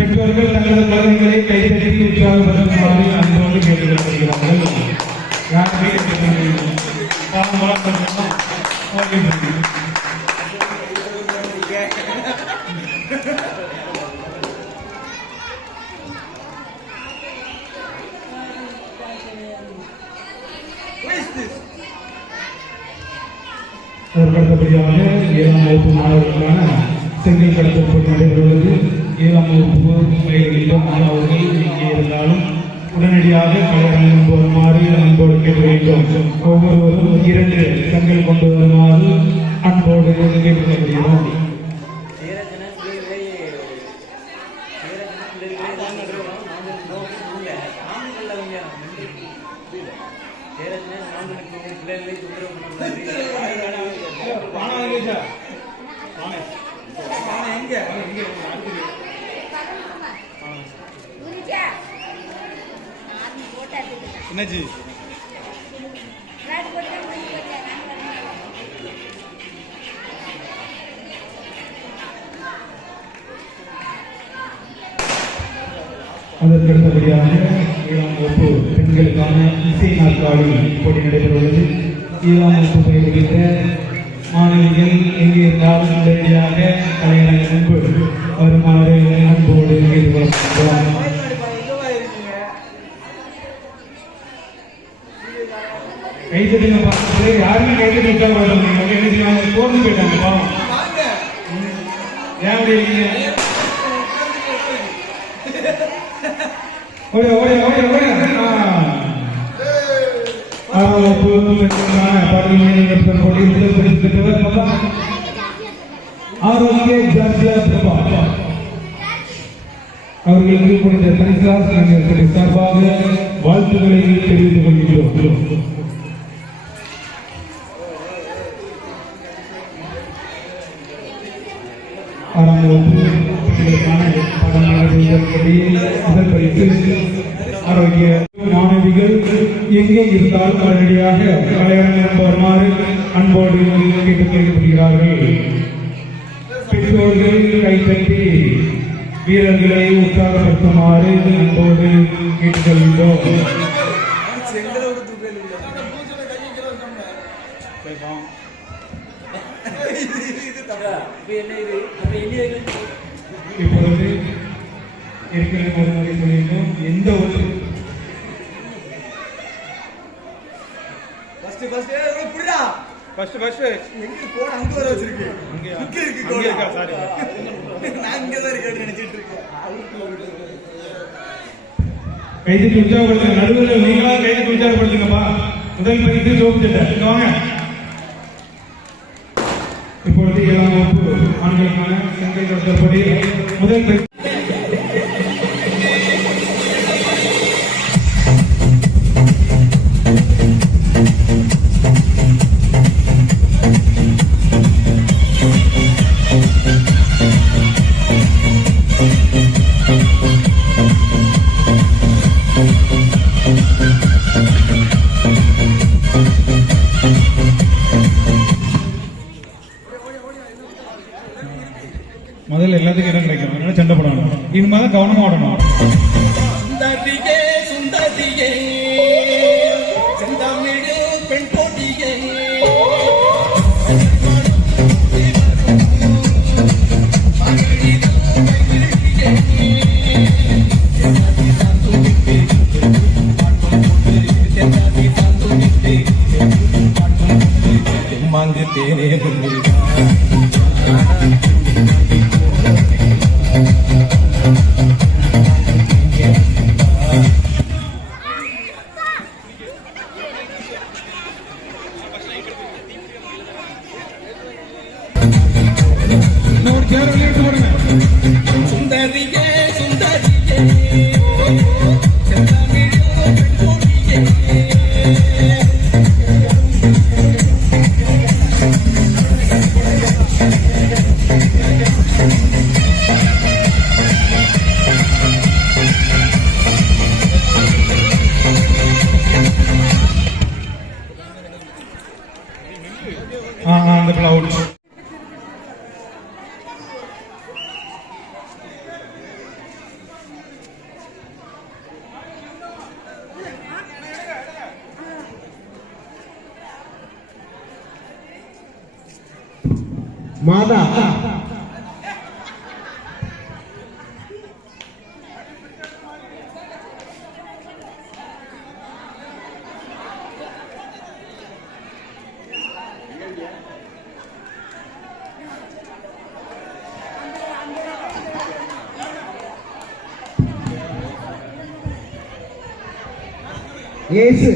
பெற்றோர்கள் தங்களது குழந்தைகளை கைத்தட்டி உற்சாகப்படுத்துமாறு அன்போடு கேட்டுக்கொள்கிறார்கள். யாருமே அதற்கடுத்தபடியாக 7ஆம் வகுப்பு மாணவர்களுக்கான செங்கல் கடத்தல் போட்டி நடைபெறுவது. 7ஆம் வகுப்பு பயிர்களிலும் அவர்கள் இங்கே இருந்தாலும் உடனடியாக கலையரங்கம் வருமாறு அன்போடு கேட்டுக்கொள்கிறோம். ஒவ்வொருவரும் 2 செங்கல் கொண்டு வருமாறு அன்போடு கேட்டுக்கொள்கிறோம். என்னஜி அதற்கடுத்தபடியாக 7ஆம் வகுப்பு பெண்களுக்கான இசை நாற்காலி போட்டி நடைபெறுகிறது. 7ஆம் வகுப்பு பயிர்கின்ற மாணவிகள் எங்கே இருந்தாலும் உடனடியாக கலைஞர்கள் முன்பு வருமாறு அன்போடு கேட்டுக்கொள்கிறோம். கைத்தட்டிங்க பார்த்து யாருமே கைத்தட்டி உட்கார போர்ந்து போயிட்டாங்க. பாவம் ஏன் அப்படி இருக்கீங்க? அவர்களுக்கு கொடுத்த பரிசாசனத்திற்கு சார்பாக வாழ்த்துக்களை தெரிவித்துக் கொள்கிறோம். ஆரோக்கிய மாணவிகள் எங்கே இருந்தால் உடனடியாக கலையரங்கம் வருமாறு அன்போடு கேட்டுக்கொள்ளப்படுகிறார்கள். பெற்றோர்கள் கைத்தட்டி வீரர்களை உற்சாகப்படுத்துமாறு அன்போடு கேட்டுக்கொள்கிறோம். இப்பொழுது ஏற்கனவே ஒரு முறை சொல்லியிருந்தோம். எந்த ஒரு கைது உற்சாகப்படுத்துங்க. நடுவில் நீங்களா கைது உற்சாகப்படுத்துங்கப்பா. முதல் பரிசு சோப்பு வாங்க. இப்பொழுது 7ஆம் வகுப்பு ஆண்களுக்கான செங்கல் கடத்தல் போட்டி முதல் பரிசு முதல்ல எல்லாத்துக்கும் இடம் கிடைக்கும். அதனால சண்டை போடணும். இது மாதிரி கவனமா ஆடணும். the clouds. மாதா இயேசு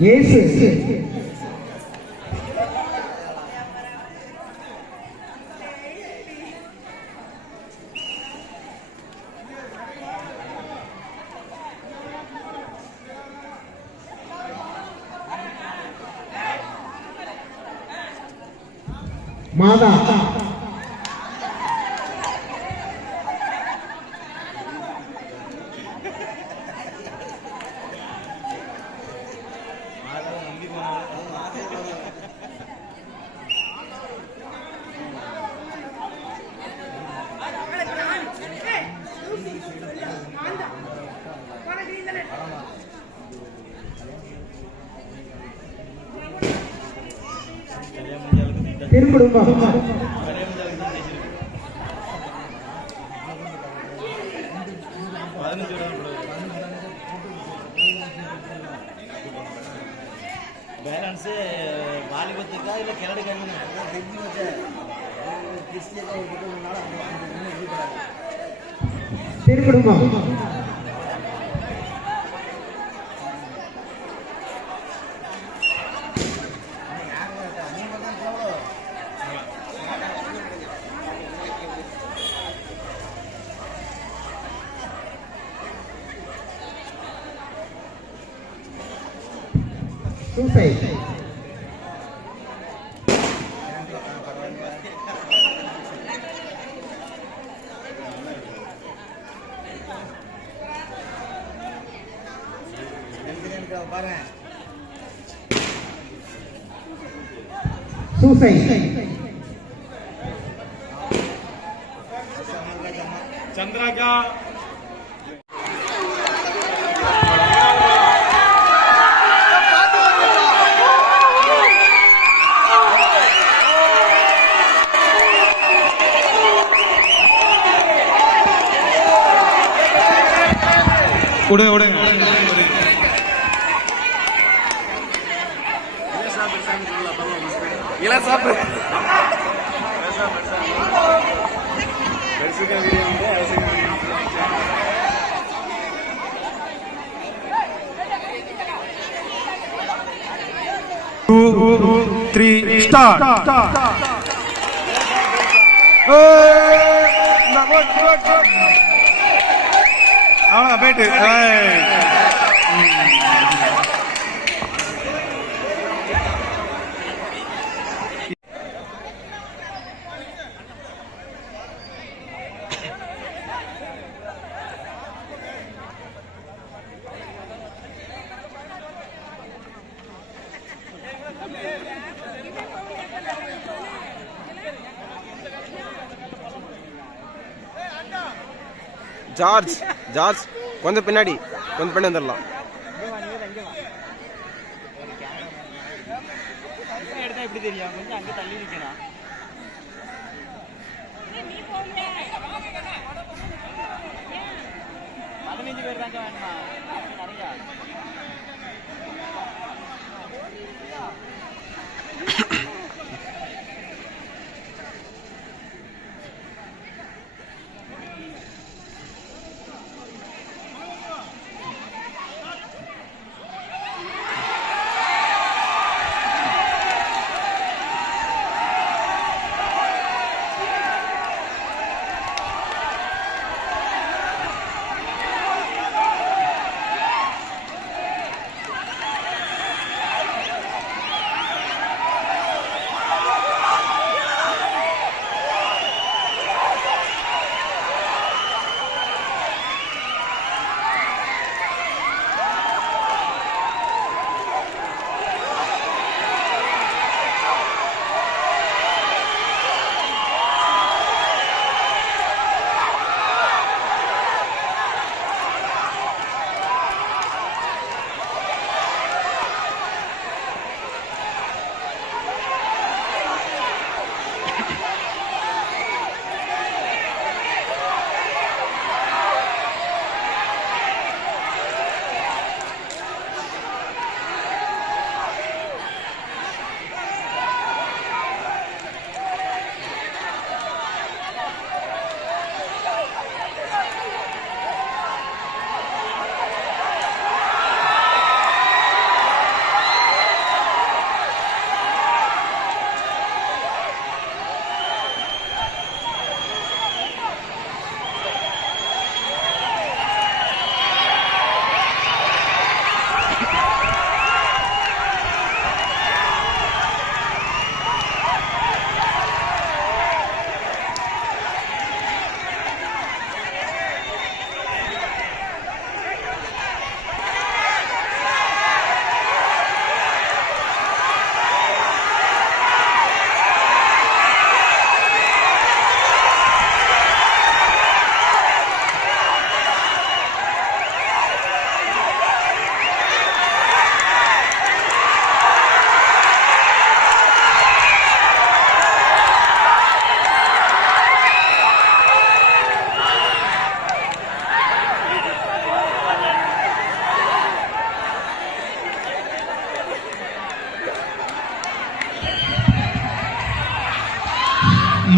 இயேசு மாதா திருக்குடும்பம் பேலன்ஸ் வாலிபத்துக்கா இல்ல கிரடுக்கா திருக்குடும்பம் சூசைட் சூசைட் சந்திராகா விடுங்க விடுங்க இல்ல சாப்பிடு த்ரீ ஸ்டார்ட் அவ்வளோ போயிட்டு ஜார்ஜ் ஜார்ஜ் கொஞ்சம் பின்னாடி வந்துடலாம். எடுத்தா எப்படி தெரியும்? கொஞ்சம் அங்கே தள்ளி நிற்கணும். 15 பேர் தாங்க வேணுமா? நிறையா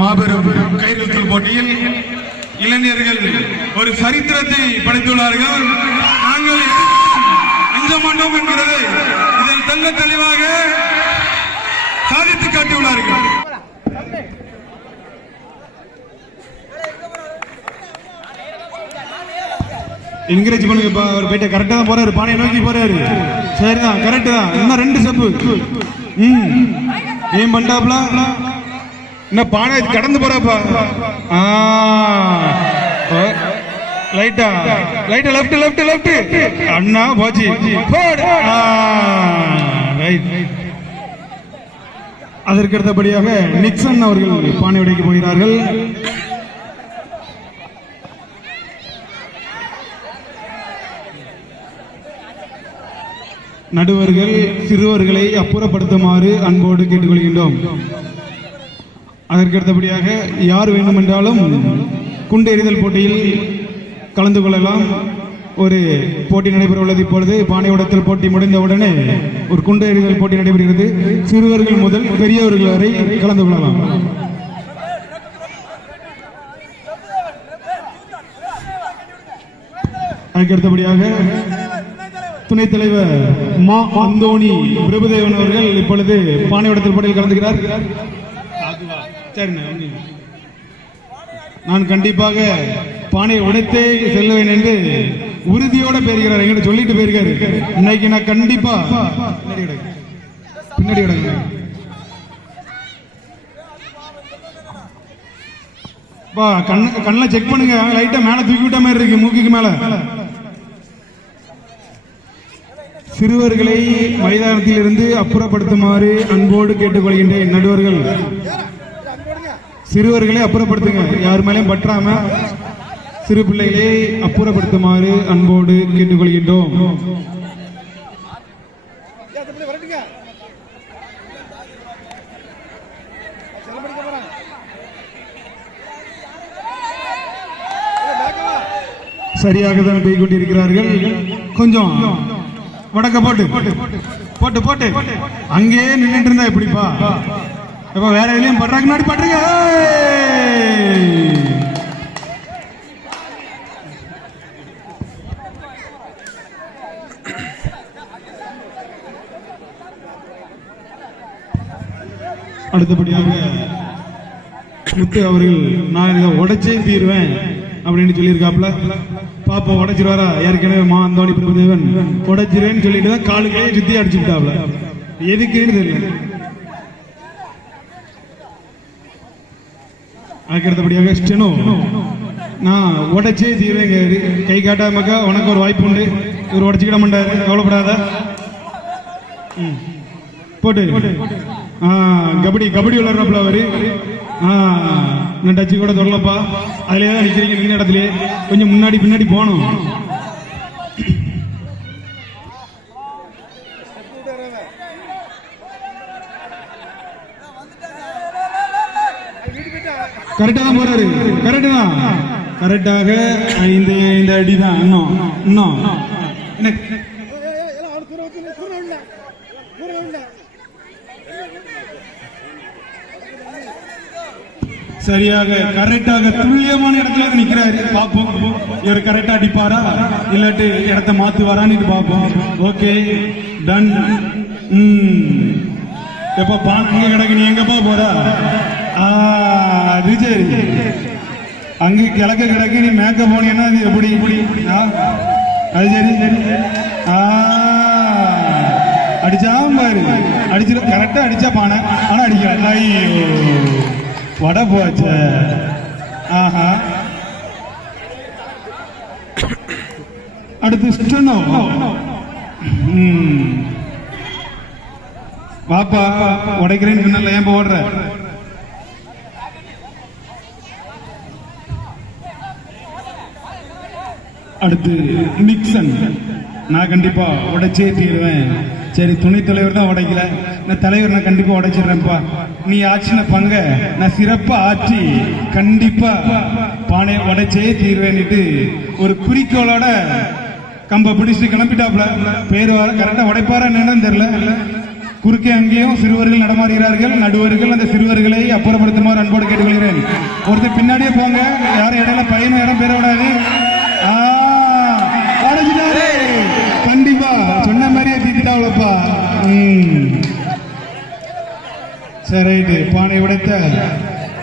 மாபெரும் கயிறுத்தல் போட்டியில் இளைஞர்கள் ஒரு சரித்திரத்தை படைத்துள்ளார்கள். நாங்கள் அஞ்ச மாட்டோம் என்கிறது இதில் தெல்ல தெளிவாக சாதித்து காட்டியுள்ளார்கள். என்கரேஜ் பண்ணுங்கப்பா. அவர் போயிட்டு கரெக்டா தான் போறாரு, பானையை நோக்கி போறாரு. சரிதான், கரெக்ட் தான். இன்னும் 2 ஸ்டெப்பு. ஏன் பண்ணாப்ல இன்னும் பானை கடந்து போறாப்பா. லைட்டா லைட்டா லெஃப்ட் லெஃப்ட் லெஃப்ட் அண்ணா போச்சு. அதற்கு அடுத்தபடியாக நிக்சன் அவர்கள் பானை உடைக்க போகிறார்கள். நடுவர்கள் சிறுவர்களை அப்புறப்படுத்துமாறு அன்போடு கேட்டுக்கொள்கின்றோம். அதற்கு அடுத்தபடியாக யார் வேண்டுமென்றாலும் குண்டு எறிதல் போட்டியில் கலந்து கொள்ளலாம். ஒரு போட்டி நடைபெற உள்ளது. இப்பொழுது பானை உடைத்தல் போட்டி முடிந்தவுடனே ஒரு குண்டு எறிதல் போட்டி நடைபெறுகிறது. சிறுவர்கள் முதல் பெரியவர்கள் வரை கலந்து கொள்ளலாம். அதற்கு அடுத்தபடியாக துணைத் தலைவர் மா அந்தோணி பிரபுதேவன் அவர்கள் இப்பொழுது பானை உடைத்தல் போட்டியில் கலந்துகிறார். நான் கண்டிப்பாக பானை உடைத்தே செல்லுவேன் என்று உறுதியோட பேசுகிறார். எங்கிட்ட சொல்லிட்டு போயிருக்காரு. இன்னைக்கு நான் கண்டிப்பா பின்னாடி கண்ணில் செக் பண்ணுங்க. லைட்டா மேல தூக்கி விட்ட மாதிரி இருக்கு, மூக்குக்கு மேல. சிறுவர்களை மைதானத்தில் இருந்து அப்புறப்படுத்துமாறு அன்போடு கேட்டுக்கொள்கின்றேன். நடுவர்கள் சிறுவர்களை அப்புறப்படுத்துங்க, யார் மேலேயும் பற்றாம சிறு பிள்ளைகளை அப்புறப்படுத்துமாறு அன்போடு கேட்டுக்கொள்கின்றோம். சரியாக தான் போய் கொண்டிருக்கிறார்கள். கொஞ்சம் வடக்க போட்டு போட்டு போட்டு அங்கே நின்றுட்டு இருந்தா எப்படிப்பா? இப்ப வேற எதுலயும் படுறாங்க, முன்னாடி படுறீங்க. அடுத்தபடியாக முத்து அவர்கள் நான் இதை உடைச்சே தீருவேன் அப்படின்னு சொல்லியிருக்காப்ல. பாப்போம் உடைச்சிருவாரா? ஏற்கனவே மா அந்தோணி பிரபுதேவன் உடைச்சிருவேன்னு சொல்லிட்டு தான் காலுக்கே சுத்தி அடிச்சுட்டாப்ல. எதுக்குன்னு தெரியல. அதுக்கடுத்தபடியாக ஸ்டெனோ நான் உடைச்சே தீருவேங்க, கை காட்டாமக்கா உனக்கு ஒரு வாய்ப்பு உண்டு, இவர் உடைச்சிக்கிட மாட்டாரு, கவலைப்படாத. போட்டு கபடி கபடி விளையாடுறாப்ல அவரு. நான் டச்சு கூட தொடலப்பா. அதுலயே தான் நிக்கிறீங்க, நிக்கிற இடத்துல கொஞ்சம் முன்னாடி பின்னாடி போகணும். கரெக்டா தான் போறாரு, கரெக்ட் தான். கரெக்டாக 5 அடி தான். இன்னும் சரியாக கரெக்டாக துல்லியமான இடத்துல நிக்கிறாரு. பாப்போம் இவர் கரெக்டா அடிப்பாரா இல்லாட்டி இடத்த மாத்துவாரான்னு பாப்போம். Okay done. எப்ப பான் அங்க கிடக்கு, நீ எங்கப்பா போறா? அது சரி, அங்க கிழக்க கிடக்கு, நீ மேக்க போனீங்கன்னா அது எப்படி இப்படி? அது சரி சரி. அடிச்சா பாரு, அடிச்சு கரெக்டா அடிச்சா பானை, ஆனா அடிக்கல. ஐயோ வட போச்ச. ஆஹா, அடுத்து ஸ்டெனோ. பாப்பா உடைக்கிறேன்னு சொன்னல, ஏன் போடுற? அடுத்து நிக்சன். நான் கண்டிப்பா உடைச்சே தீருவேன். சரி, துணைத் தலைவர் தான் உடைக்கல, நான் தலைவர் நான் கண்டிப்பா உடைச்சிடுறேன்ப்பா. நீ ஆச்சின பங்க நான் சிறப்பா ஆற்றி கண்டிப்பா பானை உடைச்சே தீர்வேன்னுட்டு ஒரு குறிக்கோளோட கம்ப பிடிச்சிட்டு கிளம்பிட்டாப்ல. பேரு வர கரெக்டா உடைப்பாரா என்னன்னு தெரியல. குறுக்கே அங்கேயும் சிறுவர்கள் நடமாறுகிறார்கள். நடுவர்கள் அந்த சிறுவர்களை அப்புறப்படுத்துமாறு அன்போடு கேட்டுக்கொள்கிறேன். ஒருத்தர் பின்னாடியே போங்க, யாரும் இடையில பையனும் இடம் பெற விடாது. உடைச்சிட்டாரு. கண்டிப்பா சொன்ன மாதிரியே தீத்திட்டாவளப்பா. சரி ரைட்டு. பானை உடைத்த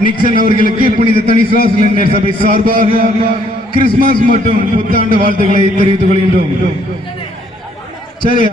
நிக்சன் அவர்களுக்கு புனித தனிஸ்லாஸ் இளைஞர் சபை சார்பாக கிறிஸ்துமஸ் மற்றும் புத்தாண்டு வாழ்த்துக்களை தெரிவித்துக் கொள்கின்றோம். சரி.